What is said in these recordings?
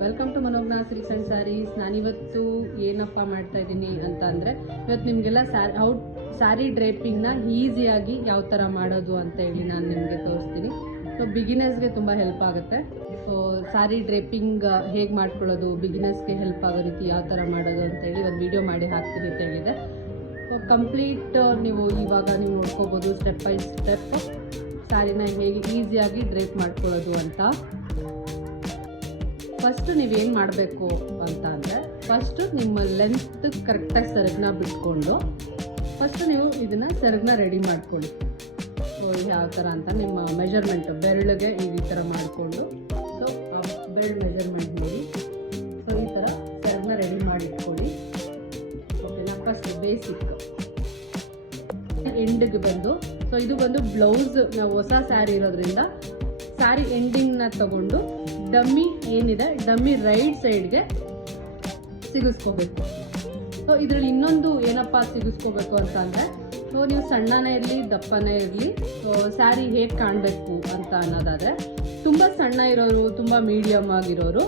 Welcome to Manojna silks and sarees. ನಾನಿವತ್ತು ಏನಪ್ಪ ಮಾಡ್ತಾ ಇದ್ದೀನಿ ಅಂತ ಅಂದರೆ, ಇವತ್ತು ನಿಮಗೆಲ್ಲ ಸ್ಯಾರಿ ಡ್ರೇಪಿಂಗ್ನ ಈಸಿಯಾಗಿ ಯಾವ ಥರ ಮಾಡೋದು ಅಂತ ಹೇಳಿ ನಾನು ನಿಮಗೆ ತೋರಿಸ್ತೀನಿ. ಸೊ ಬಿಗಿನರ್ಸ್ಗೆ ತುಂಬ ಹೆಲ್ಪ್ ಆಗುತ್ತೆ. ಸೊ ಸ್ಯಾರಿ ಡ್ರೇಪಿಂಗ್ ಹೇಗೆ ಮಾಡ್ಕೊಳ್ಳೋದು, ಬಿಗಿನರ್ಸ್ಗೆ ಹೆಲ್ಪ್ ಆಗೋ ರೀತಿ ಯಾವ ಥರ ಮಾಡೋದು ಅಂತೇಳಿ ಒಂದು ವಿಡಿಯೋ ಮಾಡಿ ಹಾಕ್ತೀನಿ ಅಂತ ಹೇಳಿದೆ. ಸೊ ಕಂಪ್ಲೀಟ್ ನೀವು ಇವಾಗ ನೀವು ನೋಡ್ಕೋಬೋದು ಸ್ಟೆಪ್ ಬೈ ಸ್ಟೆಪ್ ಸ್ಯಾರಿನ ಹೇಗೆ ಈಸಿಯಾಗಿ ಡ್ರೇಪ್ ಮಾಡ್ಕೊಳ್ಳೋದು ಅಂತ. ಫಸ್ಟ್ ನೀವೇನು ಮಾಡಬೇಕು ಅಂತ ಅಂದರೆ, ಫಸ್ಟು ನಿಮ್ಮ ಲೆಂತ್ ಕರೆಕ್ಟಾಗಿ ಸೆರಗನ್ನ ಬಿಟ್ಕೊಂಡು ಫಸ್ಟು ನೀವು ಇದನ್ನು ಸೆರಗನ್ನ ರೆಡಿ ಮಾಡ್ಕೊಳ್ಳಿ. ಸೊ ಯಾವ ಥರ ಅಂತ ನಿಮ್ಮ ಮೆಜರ್ಮೆಂಟು ಬೆರಳಿಗೆ ಈ ಥರ ಮಾಡಿಕೊಂಡು, ಸೊ ಬೆರಳು ಮೆಜರ್ಮೆಂಟ್ ನೋಡಿ. ಸೊ ಈ ಥರ ಸೆರಗನ್ನ ರೆಡಿ ಮಾಡಿಟ್ಕೊಳ್ಳಿ. ಓಕೆನಾ? ಫಸ್ಟ್ ಬೇಸಿಕ್ ಎಂಡಿಗೆ ಬಂದು, ಸೊ ಇದು ಬಂದು ಬ್ಲೌಸ್, ನಾವು ಹೊಸ ಸ್ಯಾರಿ ಇರೋದ್ರಿಂದ ಸ್ಯಾರಿ ಎಂಡಿಂಗ್ನ ತಗೊಂಡು ಡಮ್ಮಿ ಏನಿದೆ ಡಮ್ಮಿ ರೈಟ್ ಸೈಡ್ಗೆ ಸಿಗಿಸ್ಕೋಬೇಕು. ಸೊ ಇದರಲ್ಲಿ ಇನ್ನೊಂದು ಏನಪ್ಪ ಸಿಗಿಸ್ಕೋಬೇಕು ಅಂತ ಅಂದರೆ, ಸೊ ನೀವು ಸಣ್ಣನೇ ಇರಲಿ ದಪ್ಪನೇ ಇರಲಿ, ಸೊ ಸ್ಯಾರಿ ಹೇಗೆ ಕಾಣಬೇಕು ಅಂತ ಅನ್ನೋದಾದರೆ, ತುಂಬ ಸಣ್ಣ ಇರೋರು, ತುಂಬ ಮೀಡಿಯಮ್ ಆಗಿರೋರು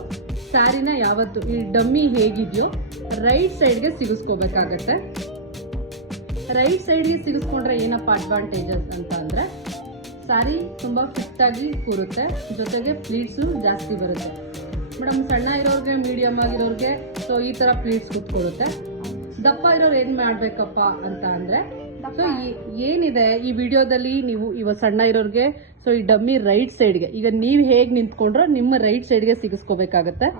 ಸ್ಯಾರಿನ ಯಾವತ್ತು ಈ ಡಮ್ಮಿ ಹೇಗಿದೆಯೋ ರೈಟ್ ಸೈಡ್ಗೆ ಸಿಗಿಸ್ಕೋಬೇಕಾಗತ್ತೆ. ರೈಟ್ ಸೈಡ್ಗೆ ಸಿಗಿಸ್ಕೊಂಡ್ರೆ ಏನಪ್ಪ ಅಡ್ವಾಂಟೇಜಸ್ ಅಂತ ಅಂದರೆ, ಸ್ಯಾರಿ ತುಂಬ ಫಿಟ್ಟಾಗಿ ಕೂರುತ್ತೆ, ಜೊತೆಗೆ ಪ್ಲೀಟ್ಸು ಜಾಸ್ತಿ ಬರುತ್ತೆ. ಮೇಡಮ್ ಸಣ್ಣ ಇರೋರಿಗೆ, ಮೀಡಿಯಮ್ ಆಗಿರೋರಿಗೆ ಸೊ ಈ ಥರ ಪ್ಲೀಟ್ಸ್ ಕೂತ್ಕೊಳ್ಳುತ್ತೆ. ದಪ್ಪ ಇರೋರು ಏನು ಮಾಡಬೇಕಪ್ಪ ಅಂತ ಅಂದರೆ, ಸೊ ಏನಿದೆ ಈ ವಿಡಿಯೋದಲ್ಲಿ ನೀವು ಇವಾಗ ಸಣ್ಣ ಇರೋರಿಗೆ, ಸೊ ಈ ಡಮ್ಮಿ ರೈಟ್ ಸೈಡ್ಗೆ, ಈಗ ನೀವು ಹೇಗೆ ನಿಂತ್ಕೊಂಡ್ರೋ ನಿಮ್ಮ ರೈಟ್ ಸೈಡ್ಗೆ ಸಿಗಿಸ್ಕೋಬೇಕಾಗತ್ತೆ.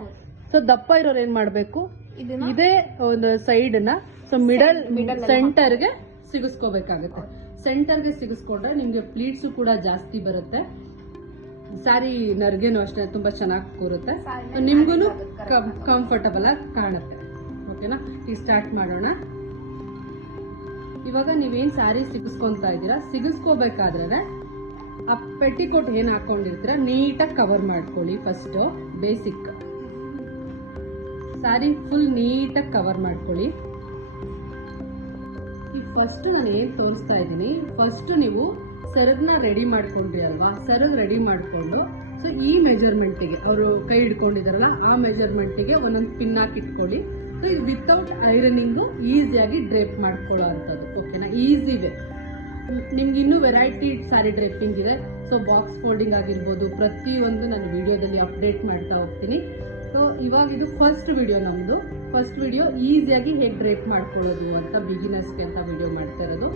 ಸೊ ದಪ್ಪ ಇರೋರು ಏನು ಮಾಡಬೇಕು, ಇದೇ ಒಂದು ಸೈಡ್ನ ಸೊ ಮಿಡಲ್ ಸೆಂಟರ್ಗೆ ಸಿಗಿಸ್ಕೋಬೇಕಾಗತ್ತೆ. ಸೆಂಟರ್ಗೆ ಸಿಗಿಸ್ಕೊಂಡ್ರೆ ನಿಮಗೆ ಪ್ಲೀಟ್ಸು ಕೂಡ ಜಾಸ್ತಿ ಬರುತ್ತೆ, ಸ್ಯಾರಿ ನರ್ಗೆನೂ ಅಷ್ಟೇ ತುಂಬ ಚೆನ್ನಾಗಿ ಕೂರುತ್ತೆ, ನಿಮ್ಗೂ ಕಂಫರ್ಟಬಲ್ ಆಗಿ ಕಾಣುತ್ತೆ. ಓಕೆನಾ? ಈಗ ಸ್ಟಾರ್ಟ್ ಮಾಡೋಣ. ಇವಾಗ ನೀವೇನು ಸ್ಯಾರಿ ಸಿಗಿಸ್ಕೊಂತಾ ಇದ್ದೀರಾ, ಸಿಗಿಸ್ಕೋಬೇಕಾದ್ರೆ ಆ ಪೆಟ್ಟಿಕೋಟ್ ಏನು ಹಾಕೊಂಡಿರ್ತೀರಾ ನೀಟಾಗಿ ಕವರ್ ಮಾಡ್ಕೊಳ್ಳಿ. ಫಸ್ಟ್ ಬೇಸಿಕ್ ಸ್ಯಾರಿ ಫುಲ್ ನೀಟಾಗಿ ಕವರ್ ಮಾಡ್ಕೊಳ್ಳಿ. ಫಸ್ಟ್ ನಾನು ಏನು ತೋರಿಸ್ತಾ ಇದ್ದೀನಿ, ಫಸ್ಟ್ ನೀವು ಸೆರಗನ್ನ ರೆಡಿ ಮಾಡ್ಕೊಂಡ್ರಿ ಅಲ್ವಾ, ಸೆರಗ್ ರೆಡಿ ಮಾಡಿಕೊಂಡು ಸೊ ಈ ಮೆಜರ್ಮೆಂಟಿಗೆ ಅವರು ಕೈ ಹಿಡ್ಕೊಂಡಿದಾರಲ್ಲ ಆ ಮೆಜರ್ಮೆಂಟಿಗೆ ಒಂದೊಂದು ಪಿನ್ ಹಾಕಿ ಇಟ್ಕೊಳ್ಳಿ. ಸೊ ಇದು ವಿತೌಟ್ ಐರನಿಂಗು ಈಸಿಯಾಗಿ ಡ್ರೇಪ್ ಮಾಡ್ಕೊಳ್ಳೋ ಅಂಥದ್ದು. ಓಕೆನಾ? Easy way. ನಿಮ್ಗೆ ಇನ್ನೂ ವೆರೈಟಿ ಸ್ಯಾರಿ ಡ್ರೇಪಿಂಗ್ ಇದೆ. ಸೊ ಬಾಕ್ಸ್ ಫೋಲ್ಡಿಂಗ್ ಆಗಿರ್ಬೋದು, ಪ್ರತಿಯೊಂದು ನಾನು ವಿಡಿಯೋದಲ್ಲಿ ಅಪ್ಡೇಟ್ ಮಾಡ್ತಾ ಹೋಗ್ತೀನಿ. ಸೊ ಇವಾಗ ಇದು ಫಸ್ಟ್ ವಿಡಿಯೋ ನಮ್ಮದು. ಫಸ್ಟ್ ವಿಡಿಯೋ ಈಸಿಯಾಗಿ ಹೇಗೆ ಡ್ರೇಪ್ ಮಾಡ್ಕೊಳ್ಳೋದು ಅಂತ ಬಿಗಿನರ್ಸ್ಗೆ ಅಂತ ವಿಡಿಯೋ ಮಾಡ್ತಾ ಇರೋದು.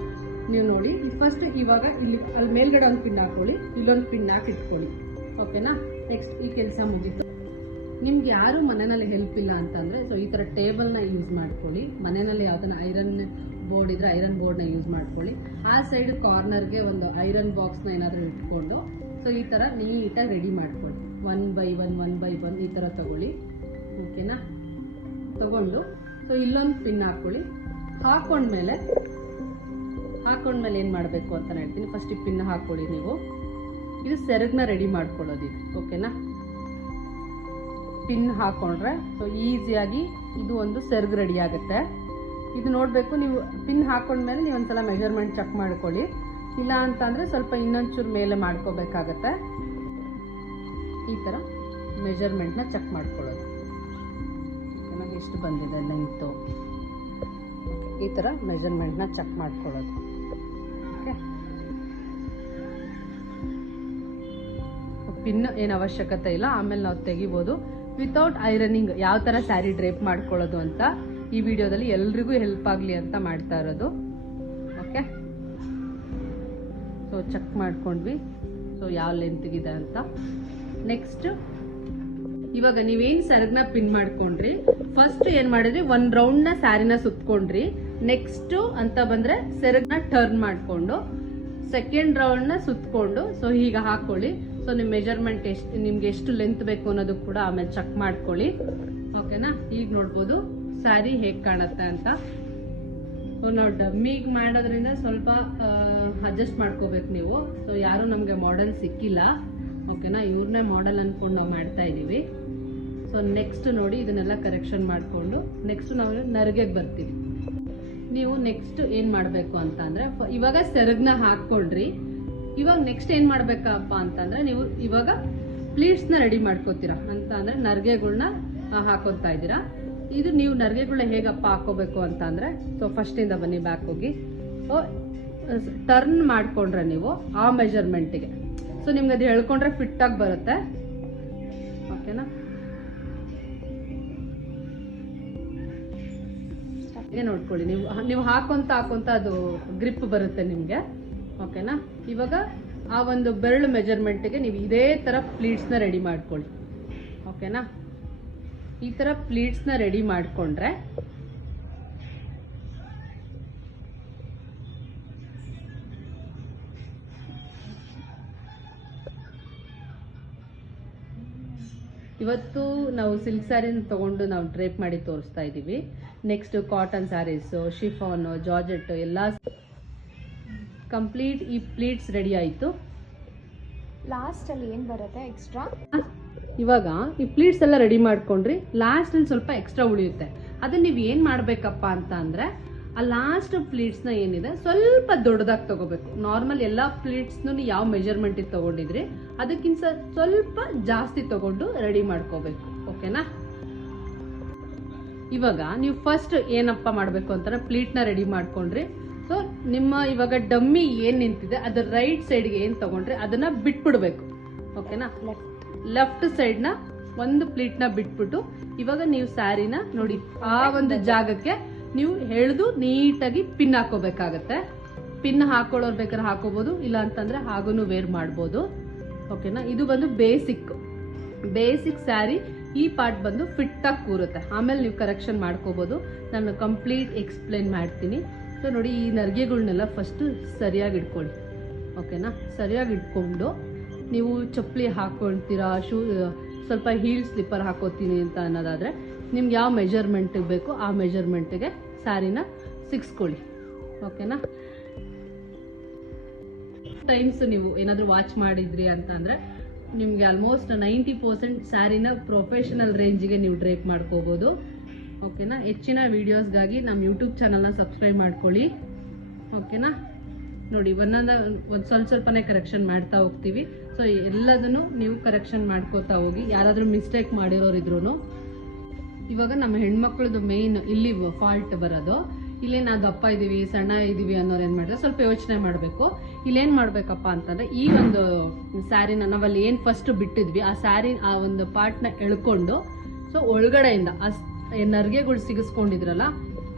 ನೀವು ನೋಡಿ ಫಸ್ಟ್ ಇವಾಗ ಇಲ್ಲಿ ಅಲ್ಲಿ ಮೇಲ್ಗಡೆ ಒಂದು ಪಿನ್ ಹಾಕೊಳ್ಳಿ, ಇಲ್ಲೊಂದು ಪಿನ್ ಹಾಕಿ ಇಟ್ಕೊಳ್ಳಿ. ಓಕೆನಾ? ನೆಕ್ಸ್ಟ್ ಈ ಕೆಲಸ ಮುಗೀತು. ನಿಮ್ಗೆ ಯಾರು ಮನೆಯಲ್ಲಿ ಹೆಲ್ಪ್ ಇಲ್ಲ ಅಂತಂದರೆ, ಸೊ ಈ ಥರ ಟೇಬಲ್ನ ಯೂಸ್ ಮಾಡ್ಕೊಳ್ಳಿ. ಮನೆಯಲ್ಲಿ ಯಾವ್ದನ್ನ ಐರನ್ ಬೋರ್ಡ್ ಇದ್ರೆ ಐರನ್ ಬೋರ್ಡ್ನ ಯೂಸ್ ಮಾಡ್ಕೊಳ್ಳಿ. ಆ ಸೈಡ್ ಕಾರ್ನರ್ಗೆ ಒಂದು ಐರನ್ ಬಾಕ್ಸ್ನ ಏನಾದರೂ ಇಟ್ಕೊಂಡು ಸೊ ಈ ಥರ ನೀಟಾಗಿ ರೆಡಿ ಮಾಡ್ಕೊಳ್ಳಿ. ಒನ್ ಬೈ ಒನ್ ಈ ಥರ ತಗೊಳ್ಳಿ. ಓಕೆನಾ? ತಗೊಂಡು ಸೊ ಇಲ್ಲೊಂದು ಪಿನ್ ಹಾಕ್ಕೊಳ್ಳಿ. ಹಾಕೊಂಡ್ಮೇಲೆ ಏನು ಮಾಡಬೇಕು ಅಂತ ಹೇಳ್ತೀನಿ. ಫಸ್ಟ್ ಈ ಪಿನ್ ಹಾಕ್ಕೊಳ್ಳಿ. ನೀವು ಇದು ಸೆರಗನ್ನ ರೆಡಿ ಮಾಡ್ಕೊಳ್ಳೋದು ಇದು. ಓಕೆನಾ? ಪಿನ್ ಹಾಕೊಂಡ್ರೆ ಸೊ ಈಸಿಯಾಗಿ ಇದು ಒಂದು ಸೆರಗು ರೆಡಿ ಆಗುತ್ತೆ. ಇದು ನೋಡಬೇಕು, ನೀವು ಪಿನ್ ಹಾಕೊಂಡ್ಮೇಲೆ ನೀವು ಒಂದ್ಸಲ ಮೆಜರ್ಮೆಂಟ್ ಚೆಕ್ ಮಾಡ್ಕೊಳ್ಳಿ. ಇಲ್ಲ ಅಂತಂದರೆ ಸ್ವಲ್ಪ ಇನ್ನೊಂಚೂರು ಮೇಲೆ ಮಾಡ್ಕೋಬೇಕಾಗತ್ತೆ. ಈ ಥರ ಮೆಜರ್ಮೆಂಟ್ನ ಚೆಕ್ ಮಾಡ್ಕೊಳ್ಳೋದು. ನನಗೆ ಎಷ್ಟು ಬಂದಿದೆ ಲೆಂತು, ಈ ಥರ ಮೆಜರ್ಮೆಂಟ್ನ ಚೆಕ್ ಮಾಡ್ಕೊಳ್ಳೋದು. ಓಕೆ? ಪಿನ್ ಏನು ಅವಶ್ಯಕತೆ ಇಲ್ಲ, ಆಮೇಲೆ ನಾವು ತೆಗಿಬೋದು. ವಿತೌಟ್ ಐರನಿಂಗ್ ಯಾವ ಥರ ಸ್ಯಾರಿ ಡ್ರೇಪ್ ಮಾಡ್ಕೊಳ್ಳೋದು ಅಂತ ಈ ವಿಡಿಯೋದಲ್ಲಿ ಎಲ್ರಿಗೂ ಹೆಲ್ಪ್ ಆಗಲಿ ಅಂತ ಮಾಡ್ತಾ ಇರೋದು. ಓಕೆ? ಸೊ ಚೆಕ್ ಮಾಡ್ಕೊಂಡ್ವಿ ಸೊ ಯಾವ ಲೆಂತ್ಗಿದೆ ಅಂತ. ನೆಕ್ಸ್ಟ್ ಇವಾಗ ನೀವೇನು ಸೆರಗನ್ನ ಪಿನ್ ಮಾಡ್ಕೊಂಡ್ರಿ, ಫಸ್ಟ್ ಏನು ಮಾಡಿದ್ರಿ, ಒಂದು ರೌಂಡ್ನ ಸ್ಯಾರಿನ ಸುತ್ಕೊಂಡ್ರಿ. ನೆಕ್ಸ್ಟು ಅಂತ ಬಂದರೆ ಸೆರಗನ್ನ ಟರ್ನ್ ಮಾಡಿಕೊಂಡು ಸೆಕೆಂಡ್ ರೌಂಡ್ನ ಸುತ್ಕೊಂಡು ಸೊ ಹೀಗೆ ಹಾಕ್ಕೊಳ್ಳಿ. ಸೊ ನಿಮ್ಮ ಮೆಜರ್ಮೆಂಟ್ ನಿಮ್ಗೆ ಎಷ್ಟು ಲೆಂತ್ ಬೇಕು ಅನ್ನೋದು ಕೂಡ ಆಮೇಲೆ ಚೆಕ್ ಮಾಡ್ಕೊಳ್ಳಿ. ಓಕೆನಾ? ಈಗ ನೋಡ್ಬೋದು ಸ್ಯಾರಿ ಹೇಗೆ ಕಾಣುತ್ತೆ ಅಂತ. ಸೊ ನಾವು ಡಮ್ಮಿಗೆ ಮಾಡೋದ್ರಿಂದ ಸ್ವಲ್ಪ ಅಡ್ಜಸ್ಟ್ ಮಾಡ್ಕೋಬೇಕು ನೀವು. ಸೊ ಯಾರು ನಮಗೆ ಮಾಡೆಲ್ ಸಿಕ್ಕಿಲ್ಲ. ಓಕೆನಾ? ಇವ್ರನ್ನೇ ಮಾಡೆಲ್ ಅಂದ್ಕೊಂಡು ನಾವು ಮಾಡ್ತಾ ಇದ್ದೀವಿ. ಸೊ ನೆಕ್ಸ್ಟ್ ನೋಡಿ ಇದನ್ನೆಲ್ಲ ಕರೆಕ್ಷನ್ ಮಾಡಿಕೊಂಡು ನೆಕ್ಸ್ಟ್ ನಾವು ನರ್ಗೆಗೆ ಬರ್ತೀವಿ. ನೀವು ನೆಕ್ಸ್ಟ್ ಏನು ಮಾಡಬೇಕು ಅಂತ ಅಂದರೆ, ಇವಾಗ ಸೆರಗನ್ನ ಹಾಕ್ಕೊಳ್ರಿ. ಇವಾಗ ನೆಕ್ಸ್ಟ್ ಏನು ಮಾಡಬೇಕಪ್ಪ ಅಂತಂದರೆ, ನೀವು ಇವಾಗ ಪ್ಲೀಟ್ಸ್ನ ರೆಡಿ ಮಾಡ್ಕೋತೀರಾ ಅಂತ ಅಂದರೆ ನರ್ಗೆಗಳ್ನ ಹಾಕೋತಾ ಇದ್ದೀರಾ. ಇದು ನೀವು ನರ್ಗೆಗಳನ್ನ ಹೇಗಪ್ಪ ಹಾಕೋಬೇಕು ಅಂತ ಅಂದರೆ, ಸೊ ಫಸ್ಟಿಂದ ಬನ್ನಿ ಬ್ಯಾಕ್ ಹೋಗಿ. ಸೊ ಟರ್ನ್ ಮಾಡಿಕೊಂಡ್ರೆ ನೀವು ಆ ಮೆಜರ್ಮೆಂಟಿಗೆ, ಸೊ ನಿಮ್ಗೆ ಅದು ಹೇಳ್ಕೊಂಡ್ರೆ ಫಿಟ್ಟಾಗಿ ಬರುತ್ತೆ. ಓಕೆನಾ? ನೋಡ್ಕೊಳ್ಳಿ, ನೀವು ಹಾಕೊಂತ ಅದು ಗ್ರಿಪ್ ಬರುತ್ತೆ ನಿಮಗೆ. ಓಕೆನಾ? ಇವಾಗ ಆ ಒಂದು ಬೆರಳು ಮೆಜರ್ಮೆಂಟ್ಗೆ ನೀವು ಇದೇ ಥರ ಪ್ಲೀಟ್ಸ್ನ ರೆಡಿ ಮಾಡ್ಕೊಳ್ಳಿ. ಓಕೆನಾ? ಈ ಥರ ಪ್ಲೀಟ್ಸ್ನ ರೆಡಿ ಮಾಡಿಕೊಂಡ್ರೆ ಇವತ್ತು ನಾವು ಸಿಲ್ಕ್ ಸ್ಯಾರಿನ ತಗೊಂಡು ನಾವು ಡ್ರೇಪ್ ಮಾಡಿ ತೋರಿಸ್ತಾ ಇದ್ದೀವಿ. Next cotton sarees, chiffon, georgette ಎಲ್ಲ ಕಂಪ್ಲೀಟ್ ಈ ಪ್ಲೀಟ್ಸ್ ರೆಡಿ ಆಯಿತು. ಲಾಸ್ಟಲ್ಲಿ ಏನು ಬರುತ್ತೆ ಎಕ್ಸ್ಟ್ರಾ? ಇವಾಗ ಈ ಪ್ಲೀಟ್ಸ್ ಎಲ್ಲ ರೆಡಿ ಮಾಡ್ಕೊಂಡ್ರಿ, ಲಾಸ್ಟಲ್ಲಿ ಸ್ವಲ್ಪ ಎಕ್ಸ್ಟ್ರಾ ಉಳಿಯುತ್ತೆ. ಅದನ್ನ ನೀವು ಏನು ಮಾಡಬೇಕಪ್ಪ ಅಂತ ಅಂದರೆ, ಆ ಲಾಸ್ಟ್ ಪ್ಲೀಟ್ಸ್ನ ಏನಿದೆ ಸ್ವಲ್ಪ ದೊಡ್ಡದಾಗಿ ತಗೋಬೇಕು. ನಾರ್ಮಲ್ ಎಲ್ಲ ಪ್ಲೀಟ್ಸ್ನು ಯಾವ ಮೆಜರ್ಮೆಂಟಿಗೆ ತಗೊಂಡಿದ್ರಿ ಅದಕ್ಕಿಂತ ಸ್ವಲ್ಪ ಜಾಸ್ತಿ ತಗೊಂಡು ರೆಡಿ ಮಾಡ್ಕೋಬೇಕು. ಓಕೆನಾ? ಇವಾಗ ನೀವು ಫಸ್ಟ್ ಏನಪ್ಪ ಮಾಡಬೇಕು ಅಂತಾರೆ, ಪ್ಲೀಟ್ನ ರೆಡಿ ಮಾಡ್ಕೊಂಡ್ರಿ. ಸೊ ನಿಮ್ಮ ಇವಾಗ ಡಮ್ಮಿ ಏನು ನಿಂತಿದೆ ಅದರ ರೈಟ್ ಸೈಡ್ಗೆ ಏನು ತಗೊಂಡ್ರಿ ಅದನ್ನ ಬಿಟ್ಬಿಡ್ಬೇಕು. ಓಕೆನಾ? ಲೆಫ್ಟ್ ಸೈಡ್ನ ಒಂದು ಪ್ಲೀಟ್ನ ಬಿಟ್ಬಿಟ್ಟು ಇವಾಗ ನೀವು ಸ್ಯಾರಿನ ನೋಡಿ ಆ ಒಂದು ಜಾಗಕ್ಕೆ ನೀವು ಎಳೆದು ನೀಟಾಗಿ ಪಿನ್ ಹಾಕೋಬೇಕಾಗತ್ತೆ. ಪಿನ್ ಹಾಕೊಳ್ಳೋರು ಬೇಕಾದ್ರೆ ಹಾಕೋಬಹುದು, ಇಲ್ಲ ಅಂತಂದ್ರೆ ಹಾಗೂನು ವೇರ್ ಮಾಡ್ಬೋದು. ಓಕೆನಾ? ಇದು ಬಂದು ಬೇಸಿಕ್ ಸ್ಯಾರಿ. ಈ ಪಾರ್ಟ್ ಬಂದು ಫಿಟ್ ಆಗಿ ಕೂರುತ್ತೆ, ಆಮೇಲೆ ನೀವು ಕರೆಕ್ಷನ್ ಮಾಡ್ಕೋಬಹುದು. ನಾನು ಕಂಪ್ಲೀಟ್ ಎಕ್ಸ್ಪ್ಲೇನ್ ಮಾಡ್ತೀನಿ. ಸೊ ನೋಡಿ, ಈ ನರ್ಗೆಗಳನ್ನೆಲ್ಲ ಫಸ್ಟ್ ಸರಿಯಾಗಿ ಇಟ್ಕೊಳ್ಳಿ. ಓಕೆನಾ? ಸರಿಯಾಗಿ ಇಟ್ಕೊಂಡು ನೀವು ಚಪ್ಪಲಿ ಹಾಕೊಳ್ತೀರಾ, ಸ್ವಲ್ಪ ಹೀಲ್ ಸ್ಲಿಪ್ಪರ್ ಹಾಕೋತೀನಿ ಅಂತ ಅನ್ನೋದಾದರೆ ನಿಮ್ಗೆ ಯಾವ ಮೆಜರ್ಮೆಂಟಿಗೆ ಬೇಕು ಆ ಮೆಜರ್ಮೆಂಟಿಗೆ ಸ್ಯಾರಿನ ಸಿಕ್ಸ್ಕೊಳ್ಳಿ. ಓಕೆನಾ? ಟೈಮ್ಸ್ ನೀವು ಏನಾದರೂ ವಾಚ್ ಮಾಡಿದ್ರಿ ಅಂತ ಅಂದರೆ ನಿಮಗೆ ಆಲ್ಮೋಸ್ಟ್ 90% ಸ್ಯಾರಿನ ಪ್ರೊಫೆಷನಲ್ ರೇಂಜಿಗೆ ನೀವು ಡ್ರೇಪ್ ಮಾಡ್ಕೋಬೋದು. ಓಕೆನಾ? ಹೆಚ್ಚಿನ ವೀಡಿಯೋಸ್ಗಾಗಿ ನಮ್ಮ ಯೂಟ್ಯೂಬ್ ಚಾನಲ್ನ ಸಬ್ಸ್ಕ್ರೈಬ್ ಮಾಡ್ಕೊಳ್ಳಿ. ಓಕೆನಾ? ನೋಡಿ, ಒಂದು ಸ್ವಲ್ಪನೇ ಕರೆಕ್ಷನ್ ಮಾಡ್ತಾ ಹೋಗ್ತೀವಿ. ಸೊ ಎಲ್ಲದನ್ನು ನೀವು ಕರೆಕ್ಷನ್ ಮಾಡ್ಕೋತಾ ಹೋಗಿ. ಯಾರಾದರೂ ಮಿಸ್ಟೇಕ್ ಮಾಡಿರೋರಿದ್ರು, ಇವಾಗ ನಮ್ಮ ಹೆಣ್ಮಕ್ಳದ್ದು ಮೇಯ್ನ್ ಇಲ್ಲಿ ಫಾಲ್ಟ್ ಬರೋದು, ಇಲ್ಲೇ ನಾವು ದಪ್ಪ ಇದ್ದೀವಿ ಸಣ್ಣ ಇದ್ದೀವಿ ಅನ್ನೋರು ಏನು ಮಾಡಿದ್ರೆ ಸ್ವಲ್ಪ ಯೋಚನೆ ಮಾಡಬೇಕು. ಇಲ್ಲೇನು ಮಾಡಬೇಕಪ್ಪ ಅಂತಂದರೆ, ಈ ಒಂದು ಸ್ಯಾರಿನ ನಾವಲ್ಲಿ ಏನು ಫಸ್ಟ್ ಬಿಟ್ಟಿದ್ವಿ ಆ ಸ್ಯಾರಿ ಆ ಒಂದು ಪಾರ್ಟ್ನ ಎಳ್ಕೊಂಡು, ಸೊ ಒಳಗಡೆಯಿಂದ ಆ ನರ್ಗೆಗಳು ಸಿಗಿಸ್ಕೊಂಡಿದ್ರಲ್ಲ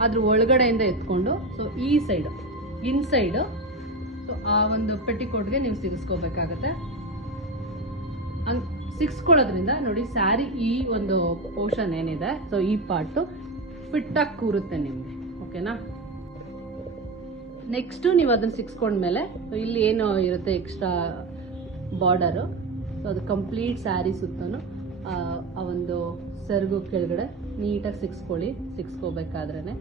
ಅದ್ರ ಒಳಗಡೆಯಿಂದ ಎತ್ಕೊಂಡು, ಸೊ ಈ ಸೈಡ್ ಇನ್ಸೈಡ್, ಸೊ ಆ ಒಂದು ಪೆಟಿಕೋಟ್ಗೆ ನೀವು ಸಿಗಿಸ್ಕೋಬೇಕಾಗತ್ತೆ. ಸಿಕ್ಸ್ಕೊಳ್ಳೋದ್ರಿಂದ ನೋಡಿ ಸ್ಯಾರಿ ಈ ಒಂದು ಪೋರ್ಷನ್ ಏನಿದೆ, ಸೊ ಈ ಪಾರ್ಟು ಫಿಟ್ಟಾಗಿ ಕೂರುತ್ತೆ ನಿಮಗೆ. ಓಕೆನಾ? ನೆಕ್ಸ್ಟು ನೀವು ಅದನ್ನು ಸಿಕ್ಸ್ಕೊಂಡ್ಮೇಲೆ ಇಲ್ಲಿ ಏನು ಇರುತ್ತೆ ಎಕ್ಸ್ಟ್ರಾ ಬಾರ್ಡರು, ಸೊ ಅದು ಕಂಪ್ಲೀಟ್ ಸ್ಯಾರಿ ಸುತ್ತನು ಆ ಒಂದು ಸೆರಗು ಕೆಳಗಡೆ ನೀಟಾಗಿ ಸಿಕ್ಸ್ಕೋಬೇಕಾದ್ರೇ.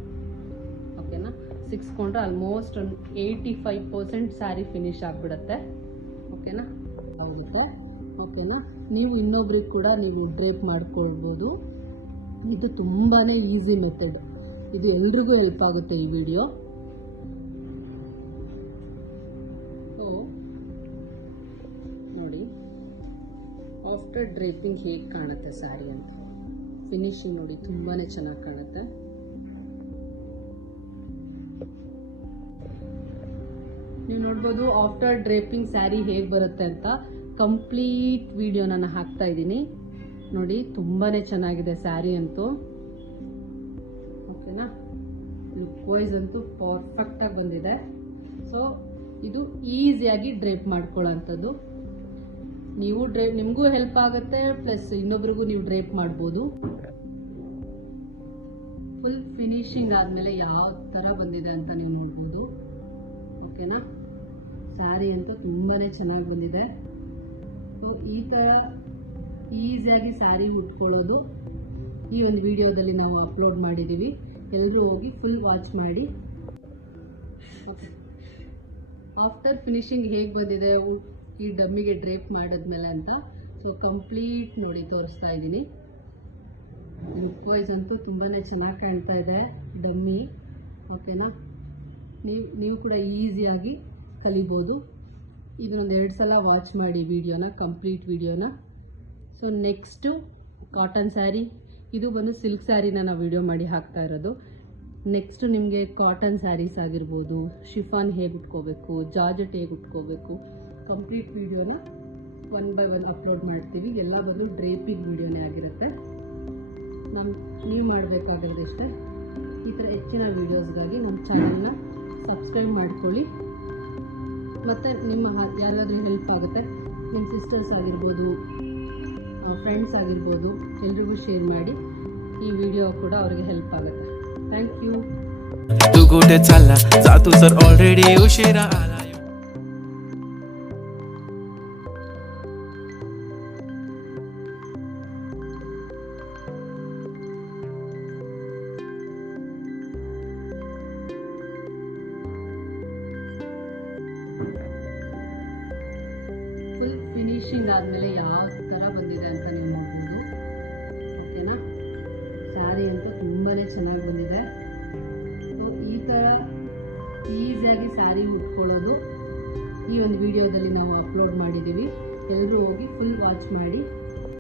ಓಕೆನಾ? ಸಿಕ್ಸ್ಕೊಂಡ್ರೆ ಆಲ್ಮೋಸ್ಟ್ ಒಂದು 85% ಸ್ಯಾರಿ ಫಿನಿಶ್ ಆಗಿಬಿಡುತ್ತೆ. ಓಕೆನಾ? ಆಗುತ್ತೆ. ಓಕೆನಾ? ನೀವು ಇನ್ನೊಬ್ರಿಗೆ ಕೂಡ ನೀವು ಡ್ರೇಪ್ ಮಾಡ್ಕೊಳ್ಬೋದು. ಇದು ತುಂಬಾ ಈಸಿ ಮೆಥಡ್. ಇದು ಎಲ್ರಿಗೂ ಹೆಲ್ಪ್ ಆಗುತ್ತೆ ಈ ವಿಡಿಯೋ. ಸೊ ನೋಡಿ, ಆಫ್ಟರ್ ಡ್ರೇಪಿಂಗ್ ಹೇಗೆ ಕಾಣುತ್ತೆ ಸ್ಯಾರಿ ಅಂತ. ಫಿನಿಶಿಂಗ್ ನೋಡಿ ತುಂಬಾ ಚೆನ್ನಾಗಿ ಕಾಣುತ್ತೆ. ನೀವು ನೋಡ್ಬೋದು ಆಫ್ಟರ್ ಡ್ರೇಪಿಂಗ್ ಸ್ಯಾರಿ ಹೇಗೆ ಬರುತ್ತೆ ಅಂತ. ಕಂಪ್ಲೀಟ್ ವಿಡಿಯೋ ನಾನು ಹಾಕ್ತಾ ಇದ್ದೀನಿ ನೋಡಿ. ತುಂಬಾ ಚೆನ್ನಾಗಿದೆ ಸ್ಯಾರಿ ಅಂತೂ. ಓಕೆನಾ? ಲುಕ್ ವೈಸ್ ಅಂತೂ ಪರ್ಫೆಕ್ಟಾಗಿ ಬಂದಿದೆ. ಸೊ ಇದು ಈಸಿಯಾಗಿ ಡ್ರೇಪ್ ಮಾಡ್ಕೊಳ್ಳೋಂಥದ್ದು. ನೀವು ನಿಮಗೂ ಹೆಲ್ಪ್ ಆಗುತ್ತೆ, ಪ್ಲಸ್ ಇನ್ನೊಬ್ರಿಗೂ ನೀವು ಡ್ರೇಪ್ ಮಾಡ್ಬೋದು. ಫುಲ್ ಫಿನಿಶಿಂಗ್ ಆದಮೇಲೆ ಯಾವ ಥರ ಬಂದಿದೆ ಅಂತ ನೀವು ನೋಡ್ಬೋದು. ಓಕೆನಾ? ಸ್ಯಾರಿ ಅಂತೂ ತುಂಬಾ ಚೆನ್ನಾಗಿ ಬಂದಿದೆ. ಸೊ ಈ ಥರ ಈಸಿಯಾಗಿ ಸ್ಯಾರಿ ಉಟ್ಕೊಳ್ಳೋದು ಈ ಒಂದು ವಿಡಿಯೋದಲ್ಲಿ ನಾವು ಅಪ್ಲೋಡ್ ಮಾಡಿದ್ದೀವಿ. ಎಲ್ಲರೂ ಹೋಗಿ ಫುಲ್ ವಾಚ್ ಮಾಡಿ. ಓಕೆ, ಆಫ್ಟರ್ ಫಿನಿಶಿಂಗ್ ಹೇಗೆ ಬಂದಿದೆ ಈ ಡಮ್ಮಿಗೆ ಡ್ರೇಪ್ ಮಾಡಿದ್ಮೇಲೆ ಅಂತ. ಸೊ ಕಂಪ್ಲೀಟ್ ನೋಡಿ ತೋರಿಸ್ತಾ ಇದ್ದೀನಿ. ಲುಕ್ ವೈಸ್ ಅಂತೂ ತುಂಬಾ ಚೆನ್ನಾಗಿ ಕಾಣ್ತಾ ಇದೆ ಡಮ್ಮಿ. ಓಕೆನಾ? ನೀವು ಕೂಡ ಈಸಿಯಾಗಿ ಕಲಿಬೋದು. ಇದನ್ನೊಂದು 2 ಸಲ ವಾಚ್ ಮಾಡಿ ವಿಡಿಯೋನ, ಕಂಪ್ಲೀಟ್ ವಿಡಿಯೋನ. ಸೊ ನೆಕ್ಸ್ಟು ಕಾಟನ್ ಸ್ಯಾರಿ, ಇದು ಬಂದು ಸಿಲ್ಕ್ ಸ್ಯಾರಿನ ನಾವು ವಿಡಿಯೋ ಮಾಡಿ ಹಾಕ್ತಾ ಇರೋದು. ನೆಕ್ಸ್ಟು ನಿಮಗೆ ಕಾಟನ್ ಸ್ಯಾರೀಸ್ ಆಗಿರ್ಬೋದು, ಶಿಫಾನ್ ಹೇಗೆ ಉಟ್ಕೋಬೇಕು, ಜಾರ್ಜೆಟ್ ಹೇಗೆ ಉಟ್ಕೋಬೇಕು, ಕಂಪ್ಲೀಟ್ ವಿಡಿಯೋನ 1 by 1 ಅಪ್ಲೋಡ್ ಮಾಡ್ತೀವಿ. ಎಲ್ಲ ಬಂದು ಡ್ರೇಪಿಂಗ್ ವಿಡಿಯೋನೇ ಆಗಿರುತ್ತೆ. ನೀವು ಮಾಡಬೇಕಾಗಿರೋದಿಷ್ಟೇ, ಈ ಥರ ಹೆಚ್ಚಿನ ವೀಡಿಯೋಸ್ಗಾಗಿ ನಮ್ಮ ಚಾನಲ್ನ ಸಬ್ಸ್ಕ್ರೈಬ್ ಮಾಡ್ಕೊಳ್ಳಿ. ಮತ್ತು ನಿಮ್ಮ ಯಾರಾದರೂ ಹೆಲ್ಪ್ ಆಗುತ್ತೆ, ನಿಮ್ಮ ಸಿಸ್ಟರ್ಸ್ ಆಗಿರ್ಬೋದು, ಫ್ರೆಂಡ್ಸ್ ಆಗಿರ್ಬೋದು, ಎಲ್ರಿಗೂ ಶೇರ್ ಮಾಡಿ. ಈ ವಿಡಿಯೋ ಕೂಡ ಅವ್ರಿಗೆ ಹೆಲ್ಪ್ ಆಗುತ್ತೆ. Thank you. तू कुठे चालला जातो सर ऑलरेडी उशिरा आला. ಫುಲ್ ಫಿನಿಶಿಂಗ್ ಆದಮೇಲೆ ಯಾವ ಥರ ಬಂದಿದೆ ಅಂತ ನೀವು ನೋಡ್ಬೋದು. ಓಕೆನಾ, ಸ್ಯಾರಿ ಅಂತ ತುಂಬಾ ಚೆನ್ನಾಗಿ ಬಂದಿದೆ. ಸೊ ಈ ಥರ ಈಸಿಯಾಗಿ ಸ್ಯಾರಿ ಉಟ್ಕೊಳ್ಳೋದು ಈ ಒಂದು ವಿಡಿಯೋದಲ್ಲಿ ನಾವು ಅಪ್ಲೋಡ್ ಮಾಡಿದ್ದೀವಿ. ಎಲ್ಲರೂ ಹೋಗಿ ಫುಲ್ ವಾಚ್ ಮಾಡಿ.